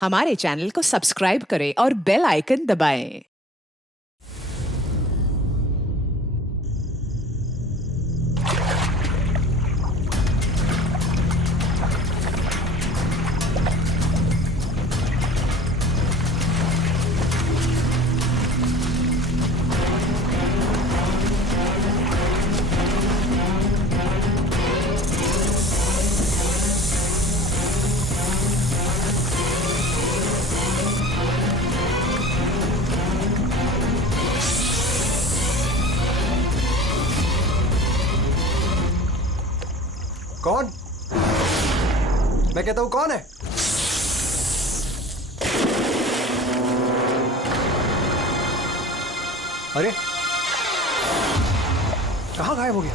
हमारे चैनल को सब्सक्राइब करें और बेल आइकन दबाएं। कौन? मैं कहता हूं कौन है? अरे कहां गायब हो गया?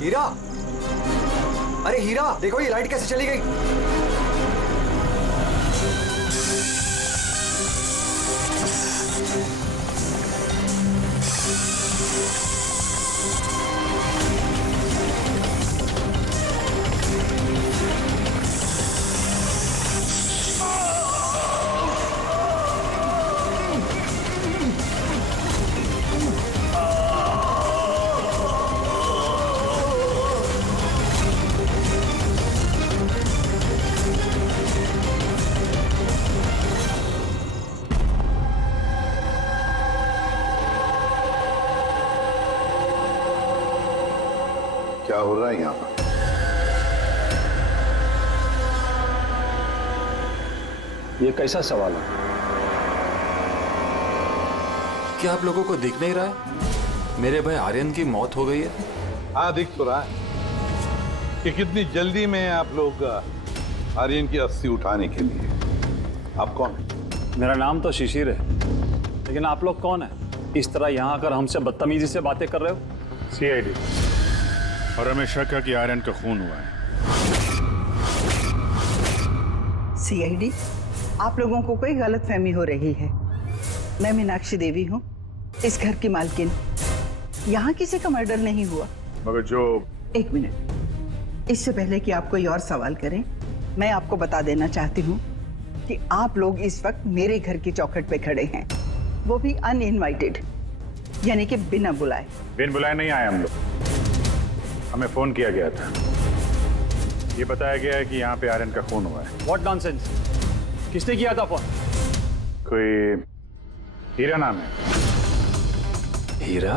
हीरा, अरे हीरा देखो ये लाइट कैसे चली गई। क्या हो रहा है यहाँ पर? ये कैसा सवाल है? क्या आप लोगों को दिख नहीं रहा है? मेरे भाई आर्यन की मौत हो गई है। हाँ, दिख तो रहा है कि कितनी जल्दी में आप लोग आर्यन की अस्थि उठाने के लिए। आप कौन है? मेरा नाम तो शिशिर है, लेकिन आप लोग कौन है? इस तरह यहाँ आकर हमसे बदतमीजी से बातें कर रहे हो? सीआईडी। और हमें शक है कि आर्यन का खून हुआ है। सीआईडी, आप लोगों को कोई गलतफहमी हो रही है। मैं मीनाक्षी देवी हूँ, इस घर की मालकिन। यहाँ किसी का मर्डर नहीं हुआ। मगर जो एक मिनट, इससे पहले कि आप कोई और सवाल करें, मैं आपको बता देना चाहती हूँ कि आप लोग इस वक्त मेरे घर की चौखट पे खड़े हैं, वो भी अनइनवाइटेड, यानी कि बिना बुलाए। बिन बुलाए नहीं आए हम लोग। हमें फोन किया गया था, ये बताया गया है कि यहाँ पे आर्यन का खून हुआ है। What nonsense? किसने किया था फोन? कोई हीरा नाम है। हीरा?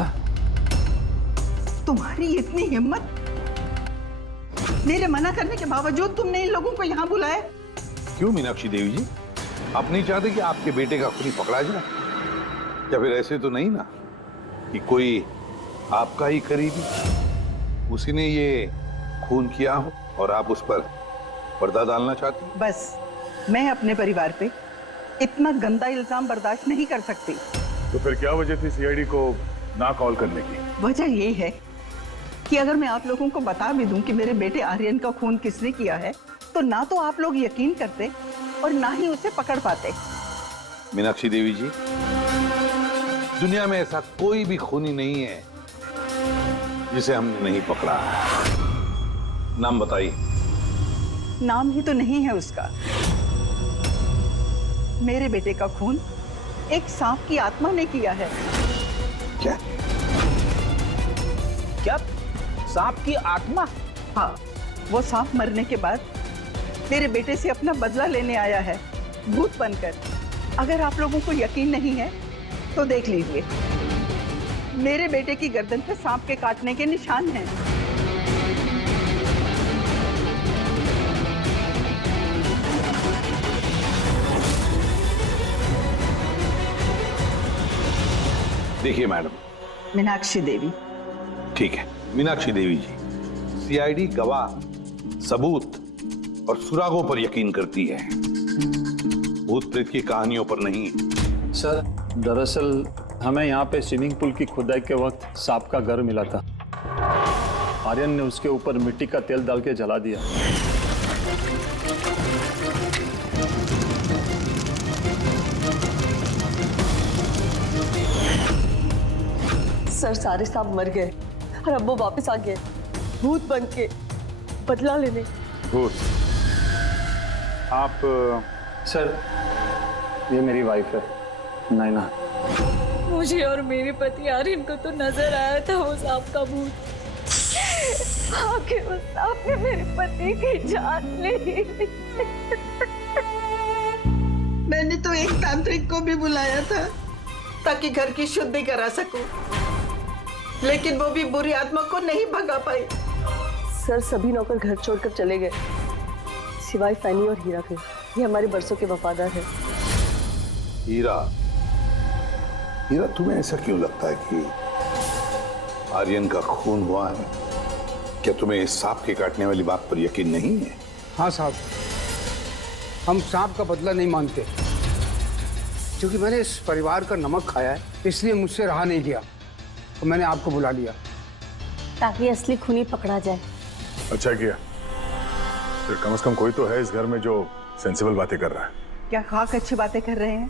तुम्हारी इतनी हिम्मत, मेरे मना करने के बावजूद तुमने इन लोगों को यहाँ बुलाया? क्यों मीनाक्षी देवी जी, आप नहीं चाहते कि आपके बेटे का खूनी पकड़ा जाए? या फिर ऐसे तो नहीं ना कि कोई आपका ही करीबी उसी ने ये खून किया हो और आप उस पर पर्दा डालना चाहती? बस, मैं अपने परिवार पे इतना गंदा इल्जाम बर्दाश्त नहीं कर सकती। तो फिर क्या वजह थी सीआईडी को ना कॉल करने की? वजह ये है कि अगर मैं आप लोगों को बता भी दूं कि मेरे बेटे आर्यन का खून किसने किया है, तो ना तो आप लोग यकीन करते और ना ही उसे पकड़ पाते। मीनाक्षी देवी जी, दुनिया में ऐसा कोई भी खूनी नहीं है जिसे हमने नहीं पकड़ा है। नाम बताइए। नाम ही तो नहीं है उसका। मेरे बेटे का खून एक सांप की आत्मा ने किया है। क्या? क्या? सांप की आत्मा? हाँ, वो सांप मरने के बाद मेरे बेटे से अपना बदला लेने आया है, भूत बनकर। अगर आप लोगों को यकीन नहीं है तो देख लीजिए, मेरे बेटे की गर्दन पे सांप के काटने के निशान हैं। देखिए मैडम। मीनाक्षी देवी। ठीक है मीनाक्षी देवी जी, सीआईडी गवाह, सबूत और सुरागों पर यकीन करती है, भूत प्रेत की कहानियों पर नहीं। सर, दरअसल हमें यहाँ पे स्विमिंग पूल की खुदाई के वक्त सांप का घर मिला था। आर्यन ने उसके ऊपर मिट्टी का तेल डाल के जला दिया। सर, सारे सांप मर गए और अब वो वापस आ गए भूत बन के। बदला लेने। भूत, आप सर, ये मेरी वाइफ है नैना। मुझे और मेरे पति आर्यन को तो नजर आया था वो सांप का भूत। आखिर उस सांप ने मेरे पति की जान ली। मैंने तो एक तांत्रिक को भी बुलाया था ताकि घर की शुद्धि करा सकूं, लेकिन वो भी बुरी आत्मा को नहीं भगा पाई। सर, सभी नौकर घर छोड़कर चले गए सिवाय फैनी और हीरा के। ये हमारे बरसों के वफादार है। हीरा, हीरा तुम्हें ऐसा क्यों लगता है कि आर्यन का खून हुआ है? क्या तुम्हें इस सांप के काटने वाली बात पर यकीन नहीं है? हाँ साहब, हम सांप का बदला नहीं मानते। क्योंकि मैंने इस परिवार का नमक खाया है, इसलिए मुझसे रहा नहीं गया तो मैंने आपको बुला लिया ताकि असली खूनी पकड़ा जाए। अच्छा किया। फिर कम से कम कोई तो है इस घर में जो सेंसिबल बातें कर रहा है। क्या खाक अच्छी बातें कर रहे हैं?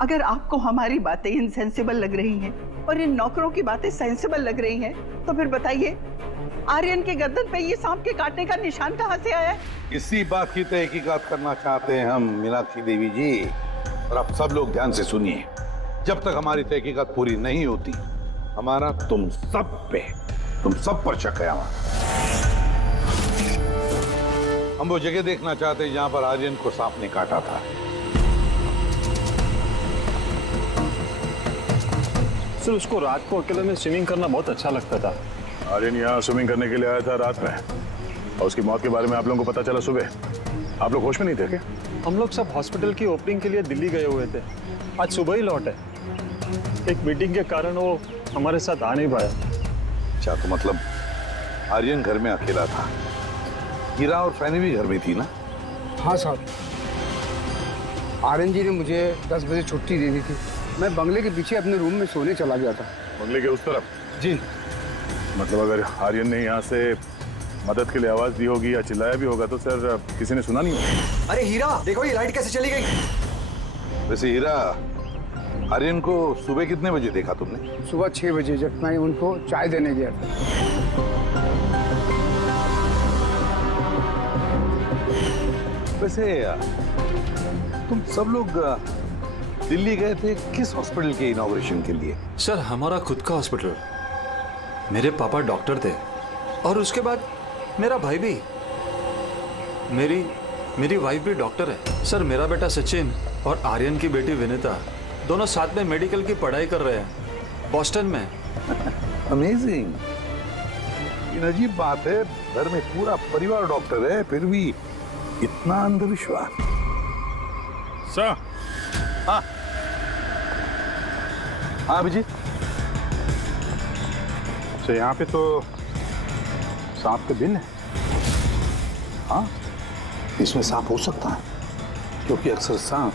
अगर आपको हमारी बातें इनसेंसिबल लग रही हैं और इन नौकरों की बातें सेंसिबल लग रही हैं, तो फिर बताइए आर्यन के गर्दन पे ये सांप के काटने का निशान कहाँ से आया? इसी बात की तहकीकात करना चाहते हैं हम मीनाक्षी देवी जी। और आप सब लोग ध्यान से सुनिए, जब तक हमारी तहकीकात पूरी नहीं होती हमारा तुम सब पर शक है। हम वो जगह देखना चाहते हैं जहां पर आर्यन को सांप ने काटा था। सर, उसको रात को अकेले में स्विमिंग करना बहुत अच्छा लगता था। आर्यन यहाँ स्विमिंग करने के लिए आया था रात में, और उसकी मौत के बारे में आप लोगों को पता चला सुबह। आप लोग होश में नहीं थे क्या? हम लोग सब हॉस्पिटल की ओपनिंग के लिए दिल्ली गए हुए थे। आज सुबह ही लौटे। एक मीटिंग के कारण वो हमारे साथ आ नहीं पाया। अच्छा, तो मतलब आर्यन घर में अकेला था। हीरा और फैनी भी घर में थी ना? हाँ साहब, आर्यन जी ने मुझे 10 बजे छुट्टी दे दी थी। मैं बंगले के पीछे अपने रूम में सोने चला गया था। बंगले के उस तरफ? जी। मतलब अगर आर्यन ने यहाँ से मदद के लिए आवाज दी होगी या चिल्लाया भी होगा तो सर किसी ने सुना नहीं होगा। अरे हीरा, देखो ये लाइट कैसे चली गई। वैसे हीरा, आर्यन को सुबह कितने बजे देखा तुमने? सुबह 6 बजे, जब मैं उनको चाय देने गया था। वैसे तुम सब लोग दिल्ली गए थे किस हॉस्पिटल के इनॉग्रेशन के लिए? सर, हमारा खुद का हॉस्पिटल। मेरे पापा डॉक्टर थे और उसके बाद मेरा भाई भी। मेरी वाइफ भी डॉक्टर है। सर, मेरा बेटा सचिन और आर्यन की बेटी विनीता दोनों साथ में मेडिकल की पढ़ाई कर रहे हैं बॉस्टन में। अमेजिंग। ये अजीब बात है, घर में पूरा परिवार डॉक्टर है फिर भी इतना अंधविश्वास। सर। हाँ हाँ अभिजीत। तो यहाँ पे तो सांप के दिन है। हाँ, इसमें सांप हो सकता है क्योंकि अक्सर सांप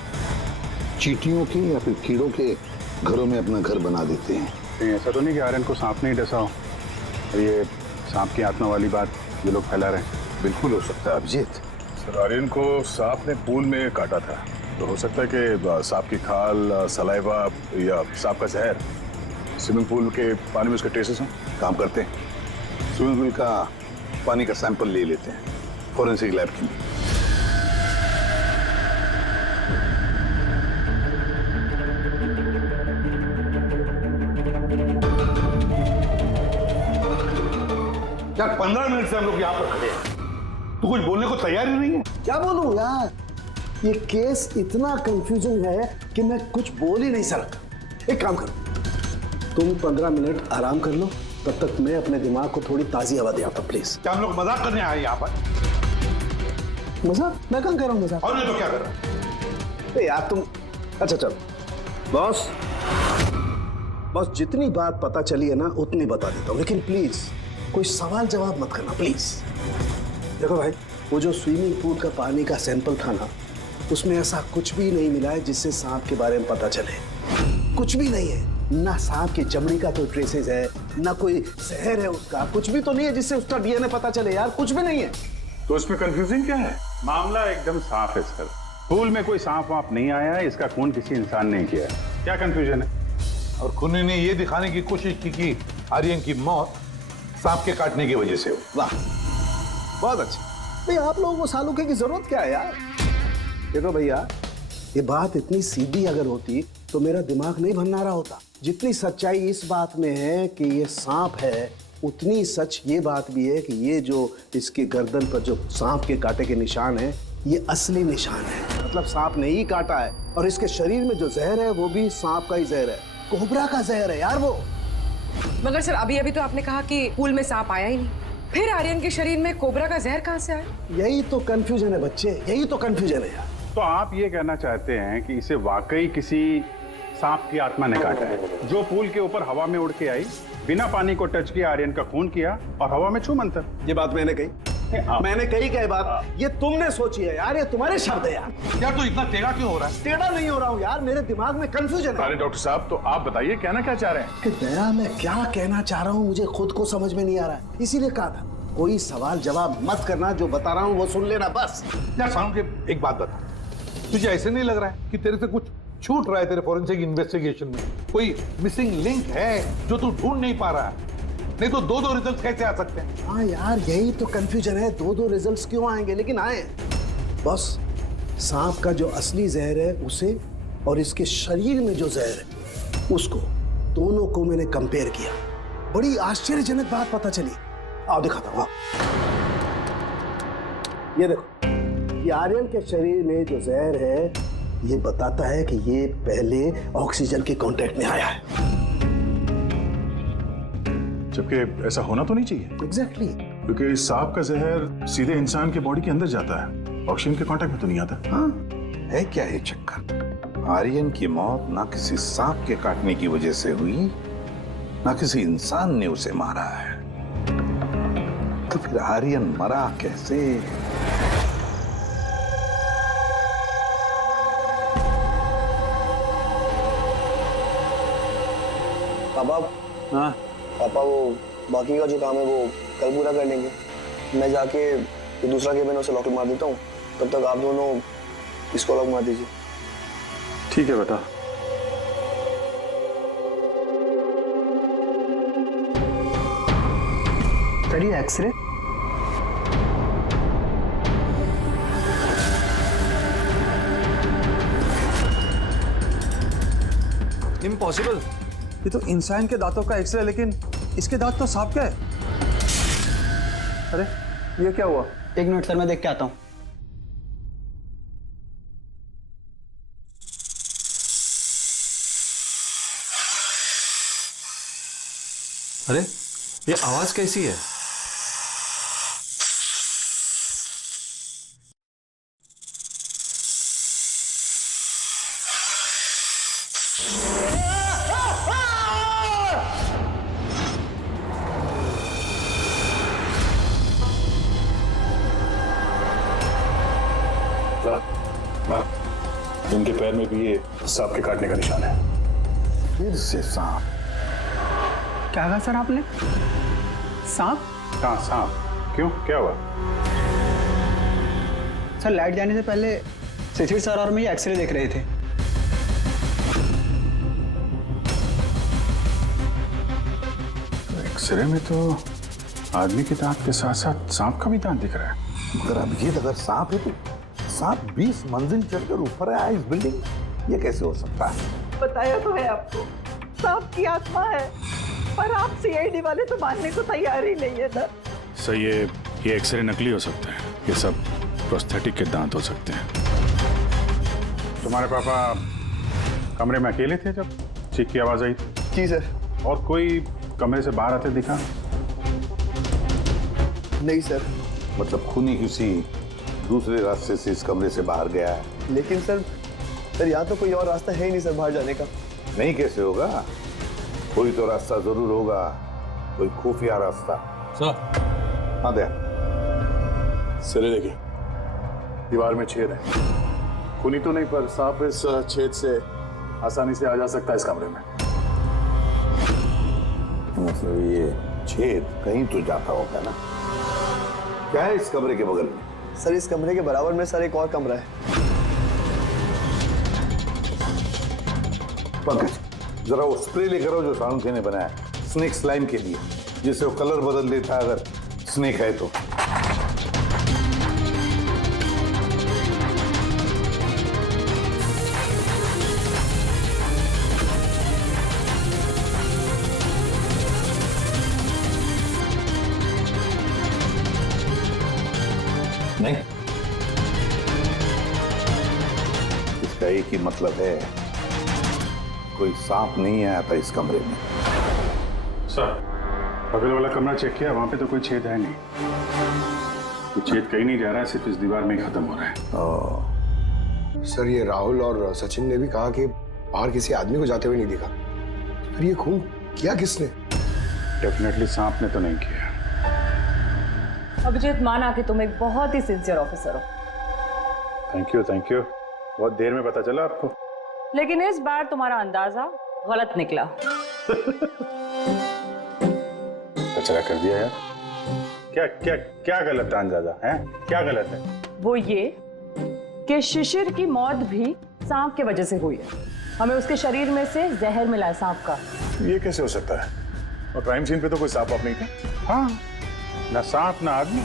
चींटियों के या फिर कीड़ों के घरों में अपना घर बना देते हैं। कहीं ऐसा तो नहीं कि आर्यन को सांप नहीं डसा हो और ये सांप की आत्मा वाली बात ये लोग फैला रहे हैं? बिल्कुल हो सकता है अभिजीत। सर, आर्यन को सांप ने पूल में काटा था, तो हो सकता है कि सांप की खाल, सलाइवा या सांप का जहर स्विमिंग पूल के पानी में उसके ट्रेसेस हों। काम करते हैं, स्विमिंग पूल का पानी का सैंपल ले लेते हैं फॉरेंसिक लैब के लिए। यार 15 मिनट से हम लोग यहाँ पर खड़े हैं, तो कुछ बोलने को तैयार ही नहीं है। क्या बोलूं यार, ये केस इतना कंफ्यूजिंग है कि मैं कुछ बोल ही नहीं सकता। एक काम करो, तुम 15 मिनट आराम कर लो, तब तक मैं अपने दिमाग को थोड़ी ताजी हवा दे आता हूं, प्लीज। क्या हम लोग मजाक करने आए यहाँ पर? मजाक? मैं कहाँ कर रहा हूँ मजाक? और नहीं तो क्या कर रहा है? अरे यार तुम, अच्छा चलो बॉस, जितनी बात पता चली है ना उतनी बता देता हूँ, लेकिन प्लीज कोई सवाल जवाब मत करना प्लीज। देखो भाई, वो जो स्विमिंग पूल का पानी का सैंपल था ना, उसमें ऐसा कुछ भी नहीं मिला है जिससे सांप के बारे में पता चले। कुछ भी नहीं है, ना सांप की चमड़ी का कोई ट्रेसेस है, ना कोई जहर है उसका, कुछ भी तो नहीं है जिससे उसका डीएनए पता चले यार, कुछ भी नहीं है। तो इसमें कंफ्यूजिंग क्या है? मामला एकदम साफ है सर। पूल में कोई सांप वाप नहीं आया है, इसका खून किसी इंसान ने किया है। क्या कंफ्यूजन है? और खूनी ने ये दिखाने की कोशिश की कि आर्यन की मौत सांप के काटने की वजह से हो। वाह, बहुत अच्छा। भाई आप लोगों को सालूके की जरूरत क्या है यार? देखो भैया, ये बात इतनी सीधी अगर होती तो मेरा दिमाग नहीं भंनारा होता। जितनी सच्चाई इस बात में है कि ये सांप है, उतनी सच ये बात भी है कि ये जो इसके गर्दन पर जो सांप के कांटे के निशान है, ये असली निशान है। मतलब सांप ने ही काटा है और इसके शरीर में जो जहर है वो भी सांप का ही जहर है, कोबरा का जहर है यार वो। मगर सर अभी तो आपने कहा कि पूल में सांप आया ही नहीं, फिर आर्यन के शरीर में कोबरा का जहर कहां से आया? यही तो कंफ्यूजन है बच्चे, यही तो कंफ्यूजन है यार। तो आप ये कहना चाहते हैं कि इसे वाकई किसी सांप की आत्मा ने काटा है, जो पुल के ऊपर हवा में उड़ के आई, बिना पानी को टच किया, आर्यन का खून किया और हवा में छू मंतर। ये बात मैंने कही? मैंने कही क्या बात? ये तुमने सोची है यार, ये तुम्हारे शब्द है यार। यार तो इतना टेढ़ा क्यों हो रहा है? टेढ़ा नहीं हो रहा हूँ यार, मेरे दिमाग में कंफ्यूजन है। अरे डॉक्टर साहब, तो आप बताइए कहना क्या चाह रहे हैं? कि दया मैं क्या कहना चाह रहा हूँ मुझे खुद को समझ में नहीं आ रहा है, इसीलिए कहा था कोई सवाल जवाब मत करना, जो बता रहा हूँ वो सुन लेना बस। यार साउंड के एक बात बता, तुझे ऐसे नहीं लग रहा है कि तेरे से कुछ छूट रहा है तेरे फॉरेंसिक इन्वेस्टिगेशन में? कोई मिसिंग लिंक है जो तू ढूंढ नहीं पा रहा है? नहीं तो दो रिजल्ट कैसे आ सकते हैं? हाँ यार, यही तो कंफ्यूजन है, दो रिजल्ट्स क्यों आएंगे? लेकिन आए बस। सांप का जो असली जहर है उसे और इसके शरीर में जो जहर है उसको, दोनों को मैंने कंपेयर किया। बड़ी आश्चर्यजनक बात पता चली। आओ दिखाता हूँ। ये देखो, ये आर्यन के शरीर में जो जहर है ये बताता है कि ये पहले ऑक्सीजन के कांटेक्ट में आया है। जबकि ऐसा होना तो नहीं चाहिए। एग्जैक्टली। क्योंकि सांप का जहर सीधे इंसान के बॉडी के अंदर जाता है, ऑक्सीजन के कांटेक्ट में तो नहीं आता। हाँ, है क्या ये चक्कर? आर्यन की मौत ना किसी सांप के काटने की वजह से हुई, ना किसी इंसान ने उसे मारा है। तो फिर आर्यन मरा कैसे? पापा, हाँ पापा वो बाकी का जो काम है वो कल पूरा कर लेंगे। मैं जाके ये दूसरा केबिन है उसे लॉक मार देता हूँ, तब तक आप दोनों इसको लॉक मार दीजिए। ठीक है बेटा। सर ये एक्सरे? इम्पॉसिबल, ये तो इंसान के दांतों का एक्सरे, लेकिन इसके दांत तो सांप के है। अरे ये क्या हुआ? एक मिनट सर, मैं देख के आता हूँ। अरे ये आवाज कैसी है? इनके पैर में भी ये सांप के काटने का निशान है। फिर से सांप? क्या कहा सर आपने? सांप? हाँ सांप। क्यों, क्या हुआ? सर लाइट जाने से पहले शिशिर सर और मैं ये एक्सरे देख रहे थे। एक्सरे में तो आदमी के दांत के साथ साथ सांप का भी दांत दिख रहा है। मगर अभिजीत, अगर सांप है तो सांप 20 मंजिल चढ़कर ऊपर आया इस बिल्डिंग, ये कैसे हो सकता है? बताया तो है आपको, सांप की आत्मा है, पर आप सीआईडी वाले तो मानने को तैयार ही नहीं है ना। सर ये एक्सरे नकली हो सकता है, ये सब प्रोस्थेटिक के दांत हो सकते हैं। तुम्हारे पापा कमरे में अकेले थे जब चीख की आवाज आई थी? जी सर। और कोई कमरे से बाहर आते दिखा? नहीं सर। मतलब खूनी किसी दूसरे रास्ते से इस कमरे से बाहर गया है? लेकिन सर यहाँ तो कोई और रास्ता है ही नहीं सर बाहर जाने का। नहीं कैसे होगा? कोई तो रास्ता जरूर होगा, कोई खुफिया रास्ता। सर। हाँ दया। सर देखिए, दीवार में छेद है। खूनी तो नहीं, पर सांप इस छेद से आसानी से आ जा सकता है इस कमरे में। मतलब ये छेद कहीं तो जाता होगा ना? क्या है इस कमरे के बगल में? सर इस कमरे के बराबर में सर एक और कमरा है। पंकज, जरा वो स्प्रे लेकर आओ जो सालुंखे ने बनाया स्नेक स्लाइम के लिए, जिससे वो कलर बदल देता है अगर स्नेक है तो। नहीं, इसका एक ही मतलब है, कोई सांप नहीं आया था इस कमरे में। सर, बगल वाला कमरा चेक किया, वहां पे तो कोई छेद है नहीं। कोई छेद कहीं नहीं जा रहा है, सिर्फ इस दीवार में ही खत्म हो रहा है। सर, ये राहुल और सचिन ने भी कहा कि बाहर किसी आदमी को जाते हुए नहीं देखा। फिर ये खून किया किसने? डेफिनेटली सांप ने तो नहीं किया। अभिजीत, माना कि तुम एक बहुत ही सिंसियर ऑफिसर हो। Thank you, thank you. बहुत देर में पता चला आपको। लेकिन इस बार तुम्हारा अंदाजा गलत निकला। कचरा कर दिया यार। क्या क्या क्या गलत है अंदाजा है? क्या गलत है? वो ये कि शिशिर की मौत भी सांप की वजह से हुई है। हमें उसके शरीर में से जहर मिला है सांप का। ये कैसे हो सकता है? और क्राइम सीन पे तो कोई सांप वाप नहीं था। हाँ, ना सांप ना आदमी।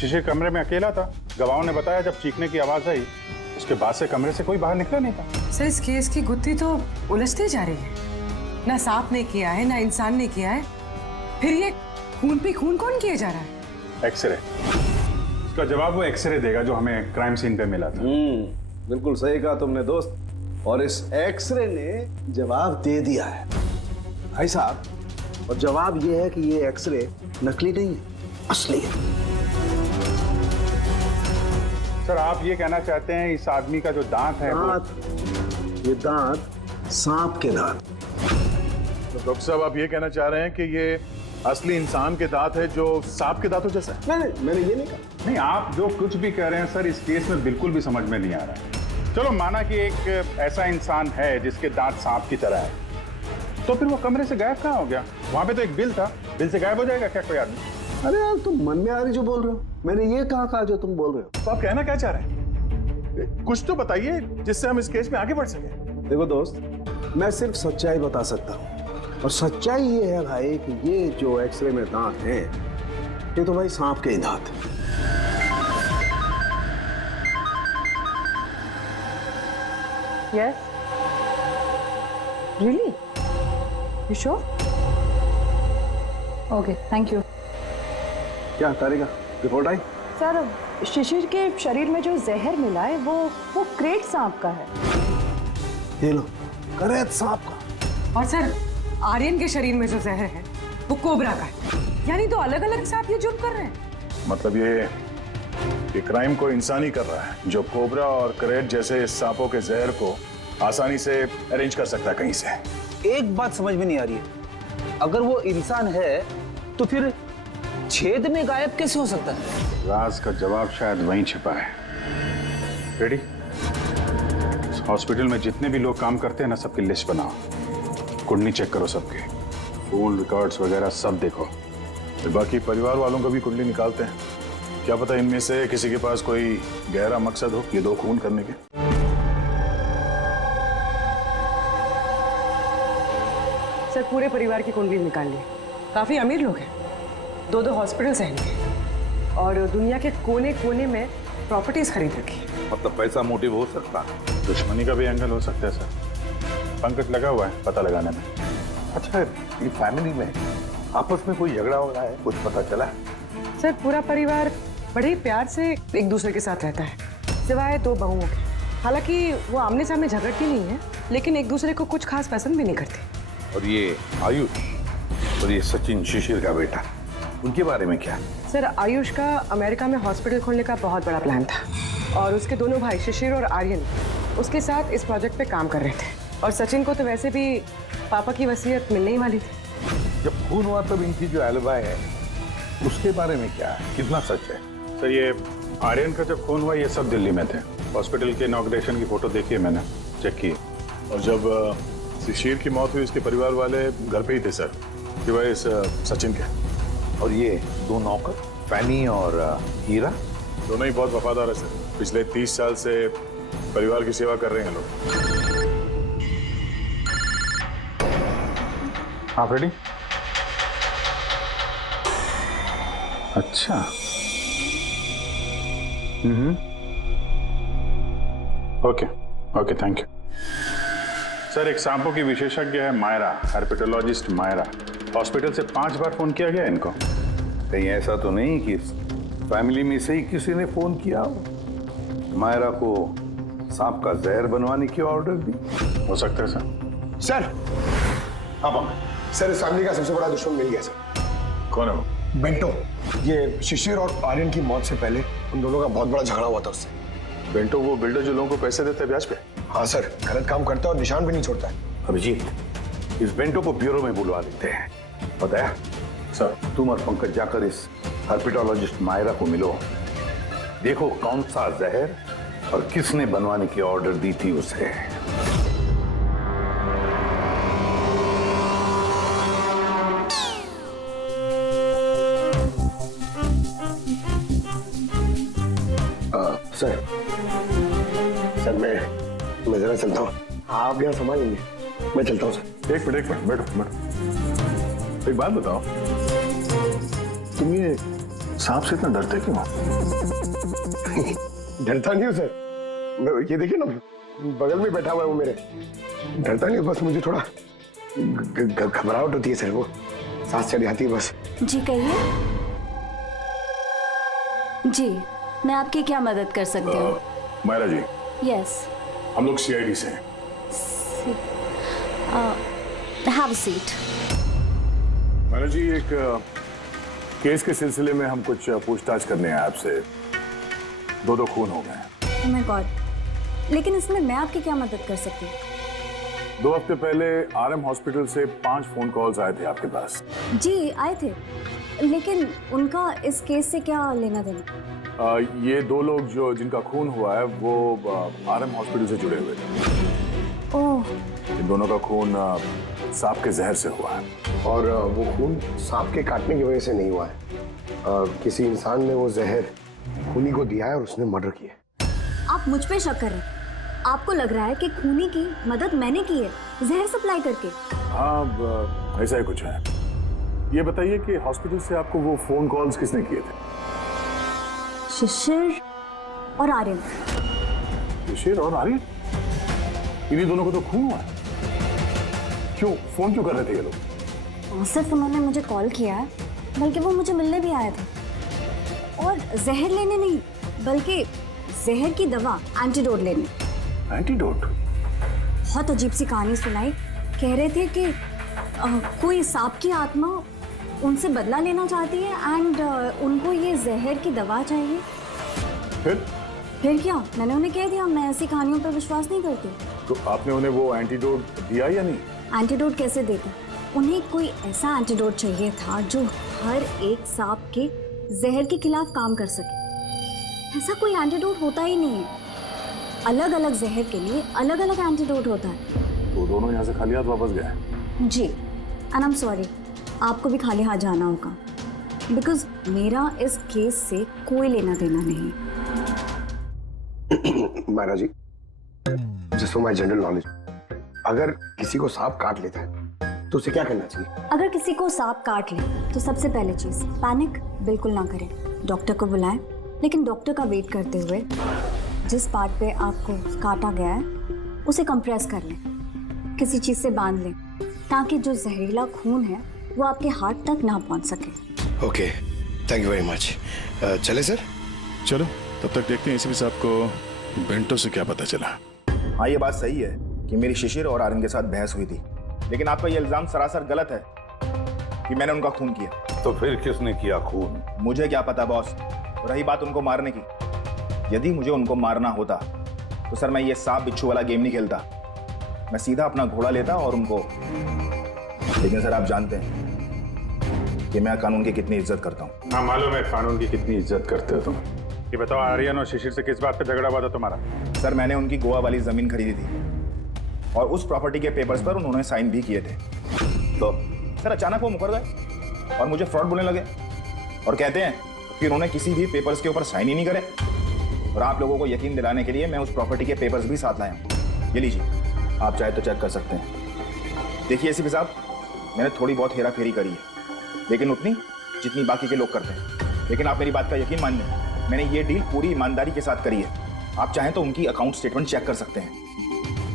शिशिर कमरे में अकेला था। गवाहों ने बताया जब चीखने की आवाज आई, उसके बाद से कमरे से कोई बाहर निकला नहीं था। सर, इस केस की गुत्थी तो उलझती जा रही है। ना सांप ने किया है, ना इंसान ने किया है, फिर ये खून पे खून कौन किया जा रहा है? एक्सरे। उसका जवाब वो एक्सरे देगा जो हमें क्राइम सीन पे मिला था। बिल्कुल सही कहा तुमने दोस्त। और इस एक्सरे ने जवाब दे दिया है भाई साहब। और जवाब ये है कि ये एक्सरे नकली नहीं है, असली है। सर, आप ये कहना चाहते हैं इस आदमी का जो दांत है ये दांत सांप के दांत। तो डॉक्टर साहब, आप ये कहना चाह रहे हैं कि ये असली इंसान के दांत है जो सांप के दांतों जैसा है? नहीं, मैंने ये नहीं कहा। नहीं, आप जो कुछ भी कह रहे हैं सर, इस केस में बिल्कुल भी समझ में नहीं आ रहा है। चलो, माना कि एक ऐसा इंसान है जिसके दांत सांप की तरह है, तो फिर वो कमरे से गायब कहाँ हो गया? वहां पे तो एक बिल था, बिल से गायब हो जाएगा क्या कोई आदमी? अरे यार, तुम मन में आ रही जो बोल रहे हो। मैंने ये कहा जो तुम बोल रहे हो। तो आप कहना क्या चाह रहे हैं? कुछ तो बताइए जिससे हम इस केस में आगे बढ़ सके। देखो दोस्त, मैं सिर्फ सच्चाई बता सकता हूँ। और सच्चाई ये है भाई कि ये जो एक्सरे में दांत हैं, ये तो भाई सांप के ही दांत हैं। Yes. Really? You sure? Okay, thank you. क्या तारिका, रिपोर्ट आई? सर, शिशिर के शरीर में जो जहर मिला है वो क्रेट सांप का है। ये लो, क्रेट सांप का। और सर, आर्यन के शरीर में जो जहर है वो कोबरा का है। यानी तो अलग अलग सांप ये जुर्म कर रहे हैं। मतलब ये क्राइम को इंसान ही कर रहा है, जो कोबरा और क्रेट जैसे सांपों के जहर को आसानी से अरेंज कर सकता है कहीं से। एक बात समझ में नहीं आ रही है, अगर वो इंसान है तो फिर छेद में गायब कैसे हो सकता है? राज का जवाब शायद वहीं छिपा है। रेडी? हॉस्पिटल में जितने भी लोग काम करते हैं ना, सबकी लिस्ट बनाओ, कुंडली चेक करो, सबके फोन रिकॉर्ड्स वगैरह सब देखो। फिर बाकी परिवार वालों का भी कुंडली निकालते हैं। क्या पता इनमें से किसी के पास कोई गहरा मकसद हो ये दो खून करने के। सर, पूरे परिवार की कुंडली निकाल ली। काफी अमीर लोग हैं, 2 हॉस्पिटल्स हैं इनके, और दुनिया के कोने कोने में प्रॉपर्टीज खरीद रखी। मतलब पैसा मोटिव हो सकता है? दुश्मनी का भी एंगल हो सकता है सर। पंकज लगा हुआ है पता लगाने में। अच्छा, ये फैमिली में आपस में कोई झगड़ा हो रहा है, कुछ पता चला? सर, पूरा परिवार बड़े प्यार से एक दूसरे के साथ रहता है, सिवाय 2 बहुओं के। हालांकि वो आमने सामने झगड़ती नहीं है, लेकिन एक दूसरे को कुछ खास पसंद भी नहीं करती। और ये आयुष और ये सचिन, शिशिर का बेटा, उनके बारे में क्या? सर, आयुष का अमेरिका में हॉस्पिटल खोलने का बहुत बड़ा प्लान था, और उसके दोनों भाई शिशिर और आर्यन उसके साथ इस प्रोजेक्ट पे काम कर रहे थे। और सचिन को तो वैसे भी पापा की वसीयत मिलने ही वाली थी। जब खून हुआ तब इनकी जो एलिबाई है उसके बारे में क्या है, कितना सच है? सर, ये आर्यन का जब खून हुआ ये सब दिल्ली में थे। हॉस्पिटल के इनॉग्रेशन की फोटो देखी है मैंने, चेक की। और जब शिशिर की मौत हुई उसके परिवार वाले घर पे ही थे सर, सिवाय इस सचिन के। और ये 2 नौकर, फैनी और हीरा, दोनों ही बहुत वफादार है सर। पिछले 30 साल से परिवार की सेवा कर रहे हैं लोग। आप रेडी? अच्छा। Okay, thank you sir. एक सांपों की विशेषज्ञ है मायरा, हेर्पेटोलॉजिस्ट मायरा। हॉस्पिटल से 5 बार फोन किया गया इनको। कहीं ऐसा तो नहीं कि फैमिली में से ही किसी ने फोन किया हो, मायरा को सांप का जहर बनवाने की ऑर्डर दी? हो सकता है सर। सर सर, इस फैमिली का सबसे बड़ा दुश्मन मिल गया सर। कौन है वो? बेंटो। ये शिशिर और आर्यन की मौत से पहले उन दोनों का बहुत बड़ा झगड़ा हुआ था उससे। बेंटो वो बिल्डर जो लोगों को पैसे देते हैं ब्याज पे? हाँ सर, गलत काम करता है और निशान भी नहीं छोड़ता है। अभिजीत, इस बेंटो को ब्यूरो में बुलवा लेते हैं। बताया सर। तुम और पंकज जाकर इस हर्पिटोलॉजिस्ट मायरा को मिलो, देखो कौन सा जहर और किसने बनवाने की ऑर्डर दी थी उसे। सर मैं जरा चलता हूँ, आप यहाँ संभाल लेंगे, मैं चलता हूँ सर। एक मिनट बैठो। एक बात बताओ, तुम ये सांप से इतना डरते क्यों? डरता नहीं हूँ सर, ये देखिए ना बगल में बैठा हुआ है वो मेरे। डरता नहीं, बस मुझे थोड़ा घबराहट होती है सर, वो सांस चढ़ जाती है बस। जी कहिए। जी मैं आपकी क्या मदद कर सकती हूँ? मायरा जी, यस, हम लोग सीआईडी से हैं। Have a seat. Myra ji, एक केस के सिलसिले में हम कुछ पूछताछ करने हैं आपसे। दो खून हो गए। ओह माय गॉड, लेकिन इसमें मैं आपकी क्या मदद कर सकती हूँ? 2 हफ्ते पहले आरएम हॉस्पिटल से 5 फोन कॉल्स आए थे आपके पास। जी आए थे, लेकिन उनका इस केस से क्या लेना देना? ये 2 लोग जो जिनका खून हुआ है वो आरएम हॉस्पिटल से जुड़े हुए थे। ओह। इन दोनों का खून सांप के जहर से हुआ है। और वो खून सांप के काटने की वजह से नहीं हुआ है, किसी इंसान ने वो जहर खूनी को दिया है और उसने मर्डर किया। आप मुझ पे शक कर रहे हैं? आपको लग रहा है कि खूनी की मदद मैंने की है जहर सप्लाई करके? हाँ, ऐसा ही कुछ है। ये बताइए कि हॉस्पिटल से आपको वो फोन कॉल्स किसने किए थे? शिशिर और आर्यन। शिशिर और आर्यन? इन्हीं दोनों को तो खून हुआ है। क्यों फोन क्यों कर रहे थे ये लोग? सिर्फ उन्होंने मुझे कॉल किया है, बल्कि वो मुझे मिलने भी आए थे। और जहर लेने नहीं, बल्कि जहर की दवा एंटीडोट लेने। एंटीडोट? बहुत अजीब सी कहानी सुनाई। कह रहे थे कि कोई सांप की आत्मा उनसे बदला लेना चाहती है एंड उनको ये जहर की दवा चाहिए। फिर क्या? मैंने उन्हें कह दिया मैं ऐसी कहानियों पर विश्वास नहीं करती। तो आपने उन्हें वो एंटीडोट दिया या नहीं? एंटीडोट कैसे देते? उन्हें कोई ऐसा एंटीडोट चाहिए था जो हर एक सांप के जहर के खिलाफ काम कर सके। ऐसा कोई एंटीडोट होता ही नहीं है। अलग अलग जहर के लिए अलग अलग एंटीडोट होता है। तो दोनों यहाँ से खाली हाथ वापस गए? जी, एंड आई एम सॉरी, आपको भी खाली हाथ जाना होगा, बिकॉज मेरा इस केस से कोई लेना देना नहीं। Myra ji, just for my general knowledge, अगर किसी को सांप काट लेता है तो उसे क्या करना चाहिए? अगर किसी को सांप काट ले तो सबसे पहले चीज पैनिक बिल्कुल ना करें। डॉक्टर को बुलाएं, लेकिन डॉक्टर का वेट करते हुए जिस पार्ट पे आपको काटा गया है उसे कंप्रेस कर लें, किसी चीज से बांध लें, ताकि जो जहरीला खून है वो आपके हार्ट तक ना पहुंच सके। Okay, thank you very much. चले सर? चलो, तब तक देखते हैं एसीपी साहब को बेंटो से क्या पता चला। हाँ, ये बात सही है कि मेरी शिशिर और आर्यन के साथ बहस हुई थी, लेकिन आपका ये इल्जाम सरासर गलत है कि मैंने उनका खून किया। तो फिर किसने किया खून? मुझे क्या पता बॉस। रही बात उनको मारने की, यदि मुझे उनको मारना होता तो सर मैं ये सांप बिच्छू वाला गेम नहीं खेलता, मैं सीधा अपना घोड़ा लेता और उनको। लेकिन सर आप जानते हैं कि मैं कानून की कितनी इज्जत करता हूँ। हाँ मालूम है कानून की कितनी इज्जत करते हो तुम। ये बताओ, आर्यन और शिशिर से किस बात पे झगड़ा हुआ था तुम्हारा? सर मैंने उनकी गोवा वाली जमीन खरीदी थी और उस प्रॉपर्टी के पेपर्स पर उन्होंने साइन भी किए थे। तो सर अचानक वो मुकर गए और मुझे फ्रॉड बोलने लगे और कहते हैं कि उन्होंने किसी भी पेपर्स के ऊपर साइन ही नहीं करे। और आप लोगों को यकीन दिलाने के लिए मैं उस प्रॉपर्टी के पेपर्स भी साथ लाया हूँ। ये लीजिए, आप चाहे तो चेक कर सकते हैं। देखिए एसीपी साहब, मैंने थोड़ी बहुत हेरा फेरी करी है, लेकिन उतनी जितनी बाकी के लोग करते हैं। लेकिन आप मेरी बात का यकीन मानिए, मैंने ये डील पूरी ईमानदारी के साथ करी है। आप चाहें तो उनकी अकाउंट स्टेटमेंट चेक कर सकते हैं।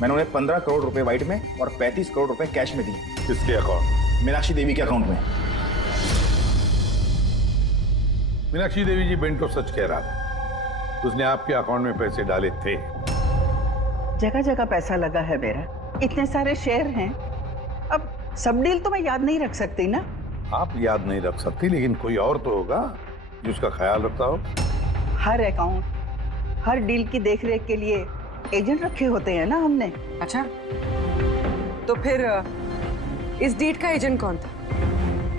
मैंने उन्हें 15 करोड़ रुपए व्हाइट में और 35 करोड़ रुपए कैश में दिए। किसके अकाउंट? मीनाक्षी देवी के अकाउंट में। मीनाक्षी देवी जी, बेंटो सच कह रहा था। उसने आपके अकाउंट में पैसे डाले थे। जगह जगह पैसा लगा है मेरा, इतने सारे शेयर हैं। अब सब डील तो मैं याद नहीं रख सकती ना। आप याद नहीं रख सकती, लेकिन कोई और तो होगा जो उसका ख्याल रखता हो। हर अकाउंट, हर डील की देखरेख के लिए एजेंट रखे होते हैं ना हमने। अच्छा, तो फिर इस डीड का एजेंट कौन था?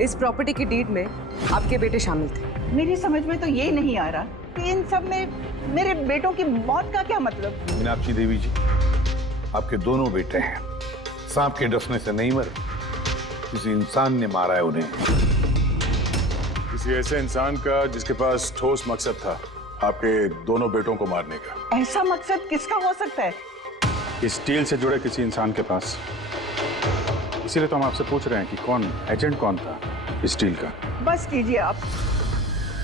इस प्रॉपर्टी की डीड में आपके बेटे शामिल थे। मेरी समझ में तो ये नहीं आ रहा कि इन सब में मेरे बेटों की मौत का क्या मतलब। मीनाक्षी देवी जी, आपके दोनों बेटे हैं, सांप के डसने से नहीं मरे, किसी इंसान ने मारा है उन्हें। किसी ऐसे इंसान का जिसके पास ठोस मकसद था आपके दोनों बेटों को मारने का। ऐसा मकसद किसका हो सकता है? इस डील से जुड़े किसी इंसान के पास। इसीलिए तो हम आपसे पूछ रहे हैं कि कौन एजेंट कौन था इस डील का। बस कीजिए आप।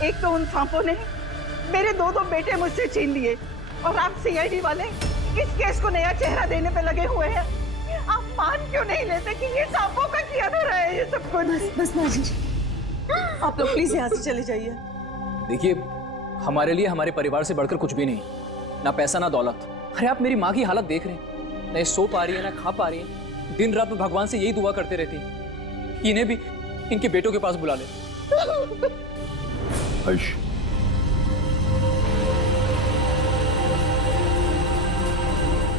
एक तो उन सांपों ने मेरे दो बेटे मुझसे छीन लिए, और आप सीआईडी वाले इस केस को नया चेहरा देने पे लगे हुए हैं। आप मान क्यों नहीं लेते कि ये सांपों का किया धरा है ये सब कुछ? बस माजी जी, आप लोग प्लीज यहाँ से चले जाइए। देखिए, हमारे लिए हमारे परिवार से बढ़कर कुछ भी नहीं, ना पैसा ना दौलत। अरे आप मेरी माँ की हालत देख रहे हैं, ना सो पा रही है ना खा पा रही है। दिन रात में भगवान से यही दुआ करते रहती है, इन्हें भी इनके बेटों के पास बुला ले। आयुष,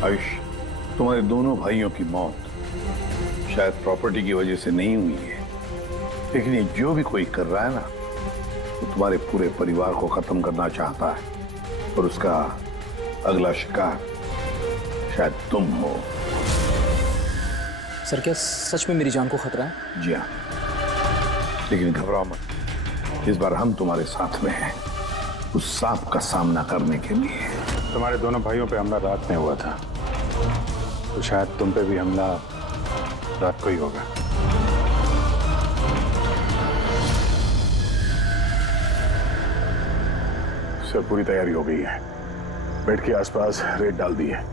आयुष, तुम्हारे दोनों भाइयों की मौत शायद प्रॉपर्टी की वजह से नहीं हुई है, लेकिन ये जो भी कोई कर रहा है ना, वो तुम्हारे पूरे परिवार को खत्म करना चाहता है, और उसका अगला शिकार शायद तुम हो। सर, क्या सच में मेरी जान को खतरा है? जी हाँ, लेकिन घबराओ मत, इस बार हम तुम्हारे साथ में हैं उस सांप का सामना करने के लिए। तुम्हारे दोनों भाइयों पे हमला रात में हुआ था, तो शायद तुम पे भी हमला रात को ही होगा। सर, पूरी तैयारी हो गई है, बेड के आसपास रेत डाल दी है।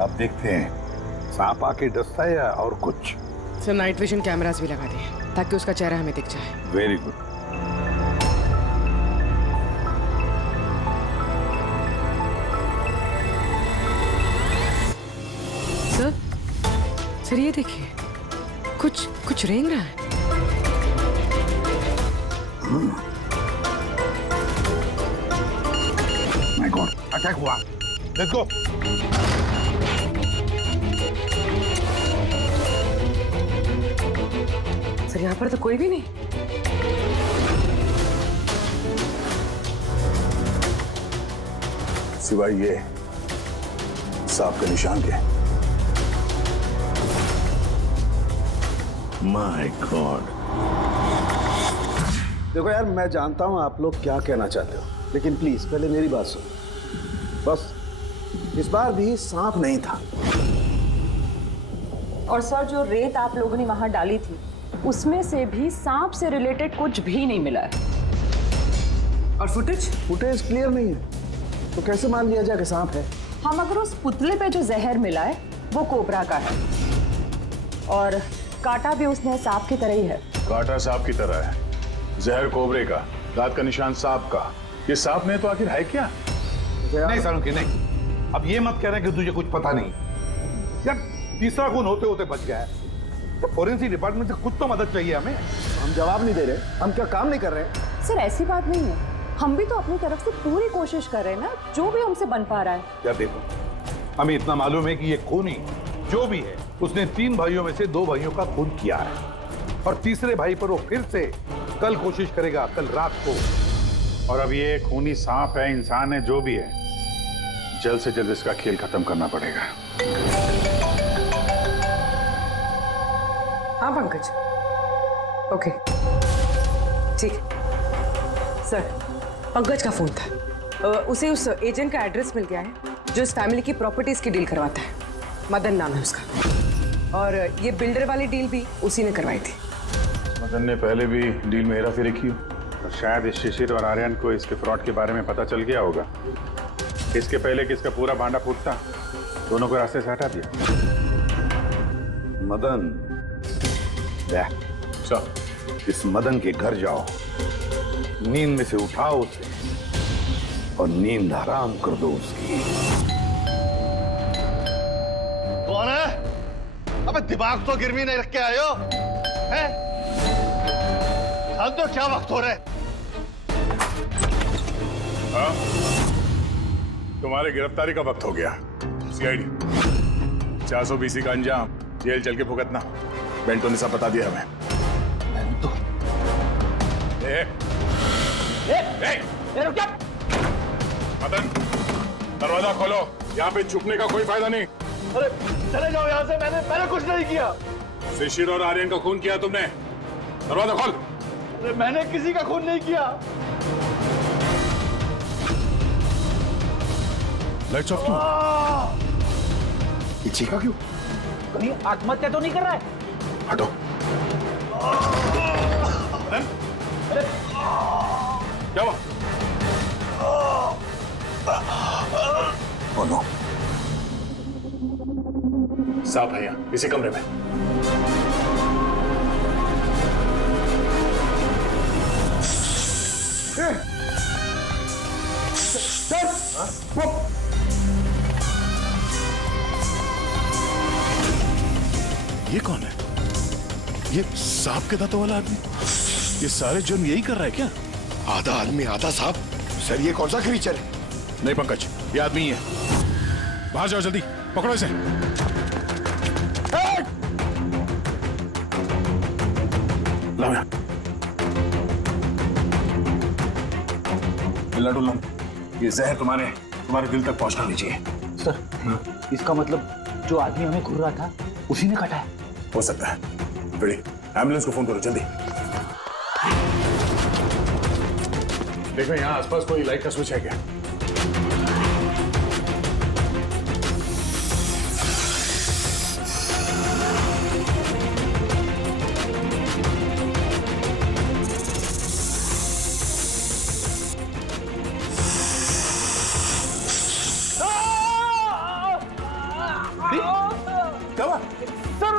अब देखते हैं सांप आके डसता है या और कुछ। सर, नाइट विजन कैमरास भी लगा दिए ताकि उसका चेहरा हमें दिख जाए। Very good. सर, ये देखिए, कुछ रेंग रहा है। माय गॉड, अटैक हुआ। Let's go. सर, यहाँ पर तो कोई भी नहीं। सिवाय ये सांप के निशान के। My God. देखो यार, मैं जानता हूं आप लोग क्या कहना चाहते हो, लेकिन प्लीज पहले मेरी बात सुनो। बस इस बार भी सांप नहीं था। और सर, जो रेत आप लोगों ने वहां डाली थी, उसमें से भी सांप से रिलेटेड कुछ भी नहीं मिला है। और फुटेज क्लियर नहीं है, तो कैसे मान लिया जाए कि सांप है? हम अगर उस पुतले पे जो जहर मिला है वो कोबरा का है, और कांटा भी उसने सांप की तरह ही है। कांटा सांप की तरह है, जहर कोबरे का, दांत का निशान सांप का। ये सांप में तो आखिर है क्या? नहीं सालुंकी, नहीं। अब ये मत कह रहे कि तुझे कुछ पता नहीं। यार, तीसरा खून होते होते बच गया है, तो फोरेंसिक डिपार्टमेंट से कुछ तो मदद चाहिए हमें। हम जवाब नहीं दे रहे, हम क्या काम नहीं कर रहे? सर, ऐसी बात नहीं है, हम भी तो अपनी तरफ से पूरी कोशिश कर रहे हैं ना, जो भी हमसे बन पा रहा है। यार देखो, हमें इतना मालूम है कि ये खूनी जो भी है, उसने 3 भाइयों में से 2 भाइयों का खून किया है, और तीसरे भाई पर वो फिर से कल कोशिश करेगा, कल रात को। और अब ये खूनी सांप है, इंसान है, जो भी है, जल्द से जल्द इसका खेल खत्म करना पड़ेगा। हाँ पंकज, ओके, ठीक। सर, पंकज का फोन था, उसे उस एजेंट का एड्रेस मिल गया है जो इस फैमिली की प्रॉपर्टीज की डील करवाता है। मदन नाम है उसका, और ये बिल्डर वाली डील भी उसी ने करवाई थी। मदन ने पहले भी डील में हेराफेरी की, और शायद इस शिशिर और आर्यन को इसके फ्रॉड के बारे में पता चल गया होगा। इसके पहले कि इसका पूरा भांडा फूटता, दोनों को रास्ते से हटा दिया। मदन, इस मदन के घर जाओ नींद में से उठाओ उसे और नींद हराम कर दो उसकी। कौन है? अबे दिमाग तो गिरवी नहीं रख के आए हो, हैं? तो क्या वक्त हो रहा है? हाँ? तुम्हारे गिरफ्तारी का वक्त हो गया। सीआईडी 420 का अंजाम जेल चल के भुगतना। बेंटो ने सब बता दिया हमें। बेंटो? क्या? मदन, दरवाजा खोलो। यहाँ पे छुपने का कोई फायदा नहीं। अरे चले जाओ यहाँ से। मैंने कुछ नहीं किया। शिशिर और आर्यन का खून किया तुमने। दरवाजा खोल। अरे मैंने किसी का खून नहीं किया। लाइट्स ऑफ क्यों? ये चीखा क्यों? कहीं आत्महत्या तो नहीं कर रहा है? हटो। क्या हुआ? Oh no. सांप है यहाँ, इसी कमरे में। ये कौन है? ये सांप के दांतों वाला आदमी? ये सारे जुर्म यही कर रहा है क्या? आधा आदमी आधा सांप। सर ये कौन सा क्रीचर है? नहीं पंकज, ये आदमी ही है। बाहर जाओ जल्दी, पकड़ो इसे। लाओ यहाँ। डुल्ला, ये जहर तुम्हारे दिल तक पहुंचना नहीं चाहिए। सर, इसका मतलब जो आदमी हमें घूर रहा था उसी ने काटा है। हो सकता है। बड़ी एम्बुलेंस को फोन करो जल्दी। देखो यहाँ आसपास कोई लाइट का स्विच है क्या? सर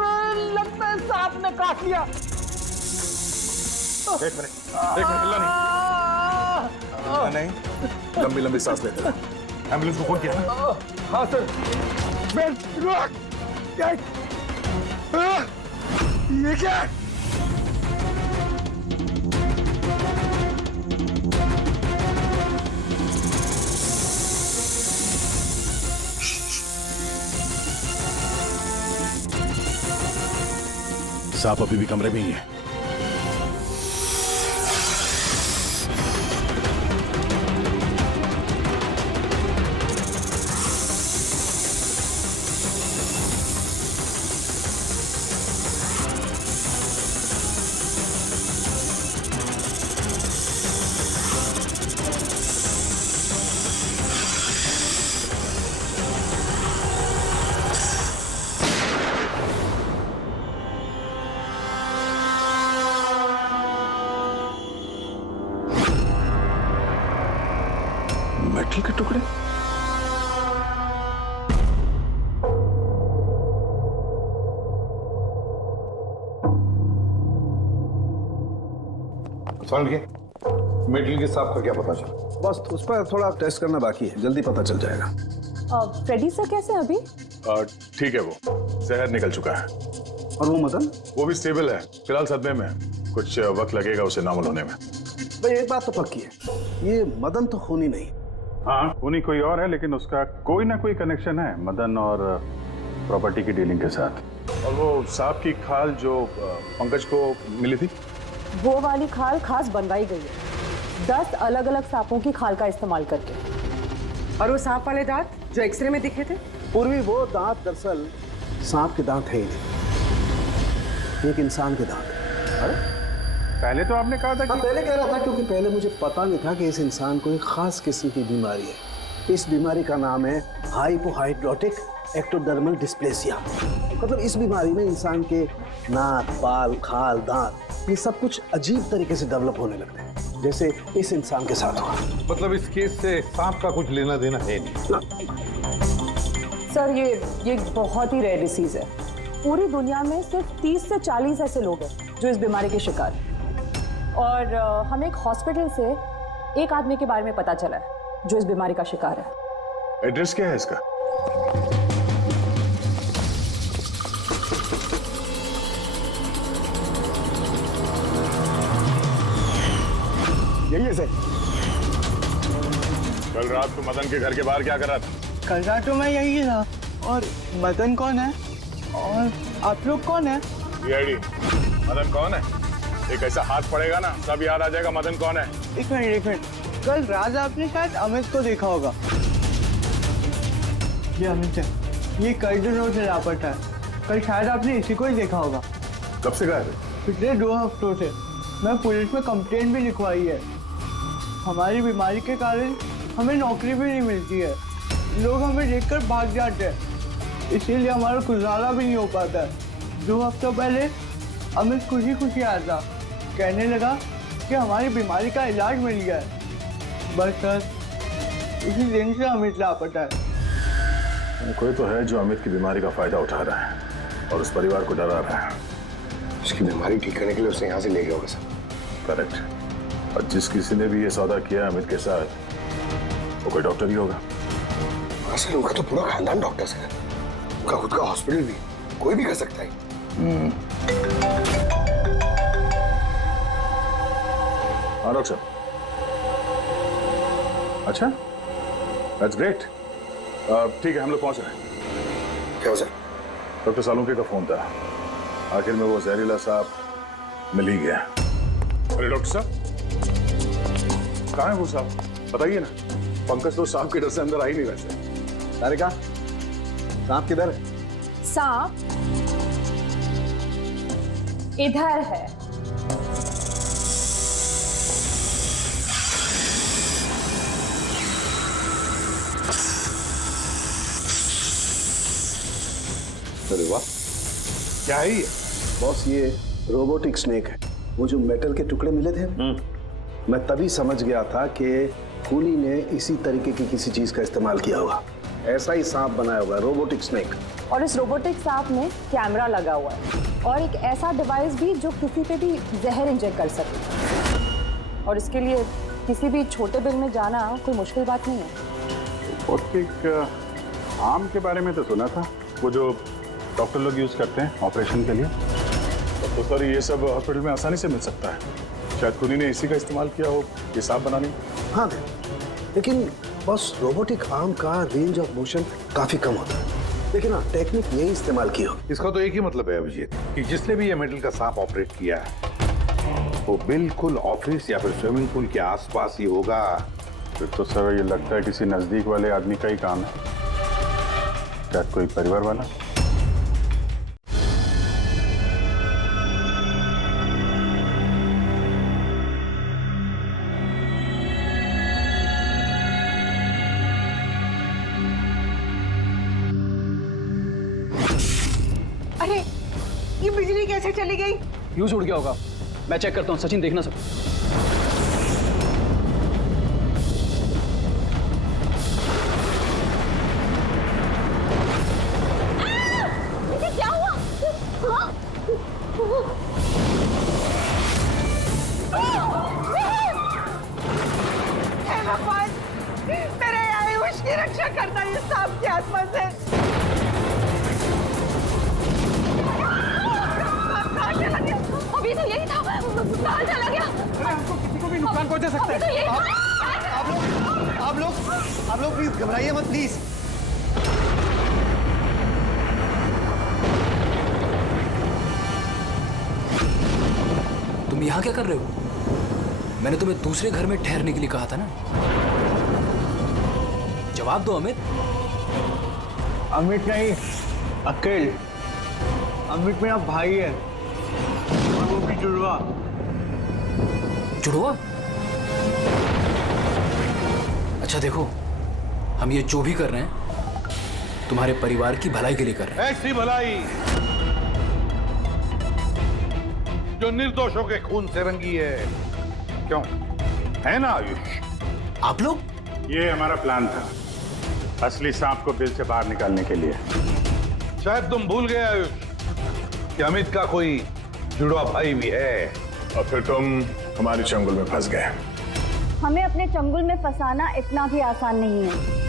लगता है सांप ने काट लिया। एक मिनट हिलना नहीं। लंबी लंबी सांस लेते रहो। एम्बुलेंस को फोन किया ना? हाँ सर। ये क्या? सांप अभी भी कमरे में ही है। मेटल के टुकड़े। मेटल के सांप का क्या पता चला? बस उस पर थोड़ा टेस्ट करना बाकी है, जल्दी पता चल जाएगा। फ्रेडी सर कैसे हैं अभी? ठीक है, वो जहर निकल चुका है। और वो मदन? वो भी स्टेबल है, फिलहाल सदमे में। कुछ वक्त लगेगा उसे नॉर्मल होने में। भाई एक बात तो पक्की है, ये मदन तो खूनी नहीं। हाँ, खूनी कोई और है, लेकिन उसका कोई ना कोई कनेक्शन है मदन और प्रॉपर्टी की डीलिंग के साथ। और वो सांप की खाल जो पंकज को मिली थी, वो वाली खाल खास बनवाई गई है 10 अलग अलग सांपों की खाल का इस्तेमाल करके। और वो सांप वाले दांत जो एक्सरे में दिखे थे? पूर्वी वो दांत दरअसल सांप के दांत है ही नहीं, एक इंसान के दांत। अरे पहले तो आपने कहा था कि... पहले कह रहा था क्योंकि पहले मुझे पता नहीं था कि इस इंसान को एक खास किस्म की बीमारी है। इस बीमारी का नाम है हाइपोहाइड्रोटिक एक्टोडर्मल डिस्प्लेसिया। मतलब इस बीमारी में इंसान के नाक, बाल, खाल, दांत ये सब कुछ अजीब तरीके से डेवलप होने लगते हैं, जैसे इस इंसान के साथ हुआ। मतलब इस केस से सांप का कुछ लेना देना है नहीं? सर ये बहुत ही रेयर डिसीज है। पूरी दुनिया में सिर्फ 30 से 40 ऐसे लोग हैं जो इस बीमारी के शिकार हैं। और हमें एक हॉस्पिटल से एक आदमी के बारे में पता चला है जो इस बीमारी का शिकार है। एड्रेस क्या है इसका? यही है सर। कल रात को मदन के घर के बाहर क्या कर रहा था? कल रात तो मैं यही था। और मदन कौन है? और आप लोग कौन है? सीआईडी। मदन कौन है? एक ऐसा हाथ पड़ेगा ना सब याद आ जाएगा मदन कौन है। एक मिनट। कल रात आपने शायद अमित को देखा होगा। ये अमित है, ये कई दिनों से लापता है। कल शायद आपने इसी को ही देखा होगा। कब से गायब है? पिछले 2 हफ्तों से। मैं पुलिस में कंप्लेंट भी लिखवाई है। हमारी बीमारी के कारण हमें नौकरी भी नहीं मिलती है। लोग हमें देखकर भाग जाते हैं, इसीलिए हमारा गुजारा भी नहीं हो पाता है। 2 हफ्तों पहले अमित खुशी आया था, कहने लगा कि हमारी बीमारी का इलाज मिल गया है। बस सर, उसी दिन से अमित लापता है। कोई तो है जो अमित की बीमारी का फायदा उठा रहा है और उस परिवार को डरा रहा है। उसकी बीमारी ठीक करने के लिए उसे यहाँ से ले गया होगा सर। करेक्ट। और जिस किसी ने भी ये सौदा किया अमित के साथ, वो कोई डॉक्टर ही होगा। सर उनका तो पूरा खानदान डॉक्टर है, उनका खुद का हॉस्पिटल भी, कोई भी कर सकता है। हाँ डॉक्टर साहब। अच्छा, दैट्स ग्रेट। ठीक है, हम लोग पहुंच रहे हैं। क्या सर? डॉक्टर सालुंके का फोन था, आखिर में वो जहरीला सांप मिल ही गया। अरे डॉक्टर साहब, कहाँ है वो सांप? बताइए ना। पंकज तो सांप के डर से अंदर आ ही नहीं वैसे। तारिका, सांप किधर है? सांप इधर है। अरे वाह, क्या है ये? बॉस, ये रोबोटिक स्नेक है। वो जो मेटल के टुकड़े मिले थे, मैं तभी समझ गया था कि कूली ने इसी तरीके की किसी चीज का इस्तेमाल किया होगा। ऐसा ही सांप बनाया होगा, रोबोटिक स्नेक। और इस रोबोटिक सांप में कैमरा लगा हुआ है और एक ऐसा डिवाइस भी जो किसी पे भी जहर इंजेक्ट कर सके। और इसके लिए किसी भी छोटे बिल में जाना कोई मुश्किल बात नहीं है। रोबोटिक आर्म के बारे में तो सुना था, वो जो डॉक्टर लोग यूज करते हैं ऑपरेशन के लिए। तो सर ये सब हॉस्पिटल में आसानी से मिल सकता है। शायद कुनी ने इसी का इस्तेमाल किया हो ये सांप बनाने में। हाँ, लेकिन बस रोबोटिक आर्म का रेंज ऑफ मोशन काफी कम होता है, लेकिन हाँ टेक्निक यही इस्तेमाल की हो। इसका तो एक ही मतलब है अभिजीत कि जिसने भी ये मेटल का सांप ऑपरेट किया है वो बिल्कुल ऑफिस या फिर स्विमिंग पूल के आसपास ही होगा। फिर तो सर ये लगता है किसी नजदीक वाले आदमी का ही काम है। शायद कोई परिवार वाला। अरे ये बिजली कैसे चली गई? फ्यूज उड़ गया होगा। मैं चेक करता हूँ। सचिन देखना सब। क्या हुआ? हे भगवान, मेरे आयुष की रक्षा करना इस सांप की आत्मा से। अभी तो यही था, कहाँ चला गया? हमको किसी को भी नुकसान पहुंचा सकता है। आप लोग प्लीज घबराइए मत प्लीज। तुम यहाँ क्या कर रहे हो? मैंने तुम्हें दूसरे घर में ठहरने के लिए कहा था ना। जवाब दो अमित। अमित नहीं, अकेल। अमित मेरा भाई है और वो भी जुड़वा। जुड़वा? अच्छा देखो, हम ये जो भी कर रहे हैं तुम्हारे परिवार की भलाई के लिए कर रहे हैं। ऐसी भलाई जो निर्दोषों के खून से रंगी है। क्यों है ना आयुष? आप लोग? ये हमारा प्लान था, असली सांप को बिल से बाहर निकालने के लिए। शायद तुम भूल गए आयुष कि अमित का कोई जुड़वा भाई भी है। और फिर तुम हमारे चंगुल में फंस गए। हमें अपने चंगुल में फंसाना इतना भी आसान नहीं है।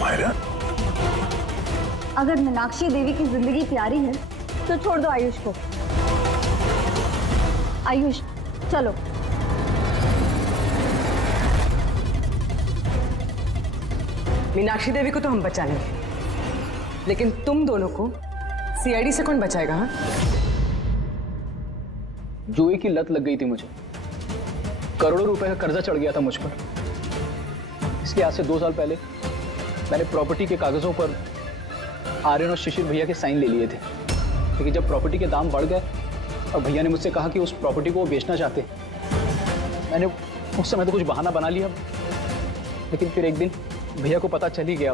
मायरा, अगर मीनाक्षी देवी की जिंदगी प्यारी है तो छोड़ दो आयुष को। आयुष चलो। मीनाक्षी देवी को तो हम बचा लेंगे, लेकिन तुम दोनों को सीआईडी से कौन बचाएगा? हाँ? जुए की लत लग गई थी मुझे, करोड़ों रुपए का कर्जा चढ़ गया था मुझ पर। इसलिए आज से 2 साल पहले मैंने प्रॉपर्टी के कागजों पर आर्यन और शिशिर भैया के साइन ले लिए थे। लेकिन जब प्रॉपर्टी के दाम बढ़ गए और भैया ने मुझसे कहा कि उस प्रॉपर्टी को वो बेचना चाहते, मैंने उस समय तो कुछ बहाना बना लिया। लेकिन फिर एक दिन भैया को पता चल ही गया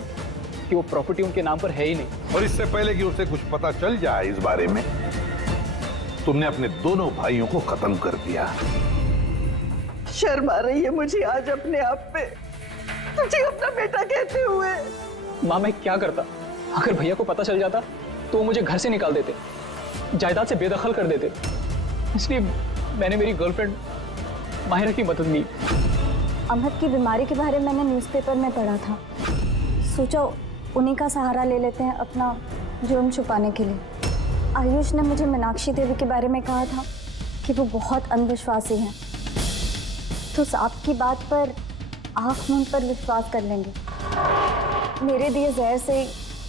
कि वो प्रॉपर्टी उनके नाम पर है ही नहीं। और इससे पहले कि उसे कुछ पता चल जाए इस बारे में, तुमने अपने दोनों भाइयों को खत्म कर दिया। शर्म आ रही है मुझे आज अपने आप पे, तुझे अपना बेटा कहते हुए। माँ, मैं क्या करता? अगर भैया को पता चल जाता तो वो मुझे घर से निकाल देते, जायदाद से बेदखल कर देते। इसलिए मैंने मेरी गर्लफ्रेंड माहिरा की मदद ली। अमृत की बीमारी के बारे में मैंने न्यूज़पेपर में पढ़ा था, सोचा उन्हीं का सहारा ले लेते हैं अपना जुर्म छुपाने के लिए। आयुष ने मुझे मीनाक्षी देवी के बारे में कहा था कि वो बहुत अंधविश्वासी हैं, तो सांप की बात पर आँख मूंद पर विश्वास कर लेंगे। मेरे दिए जहर से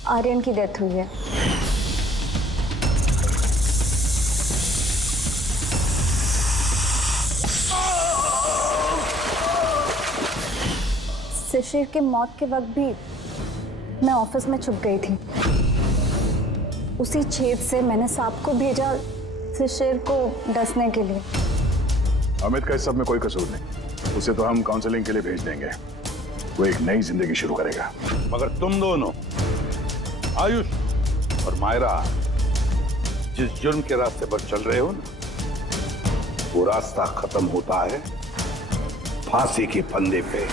आर्यन की डेथ हुई है। शिशिर के मौत के वक्त भी मैं ऑफिस में छुप गई थी। उसी छेद से मैंने सांप को भेजा शिशिर को डसने के लिए। अमित का इस सब में कोई कसूर नहीं, उसे तो हम काउंसलिंग के लिए भेज देंगे, वो एक नई जिंदगी शुरू करेगा। मगर तुम दोनों, आयुष और मायरा, जिस जुर्म के रास्ते पर चल रहे हो ना, वो रास्ता खत्म होता है फांसी के फंदे पे।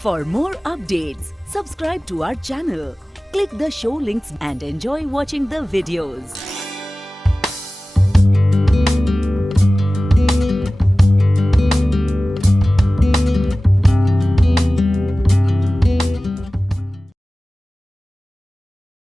For more updates, subscribe to our channel, click the show links and enjoy watching the videos.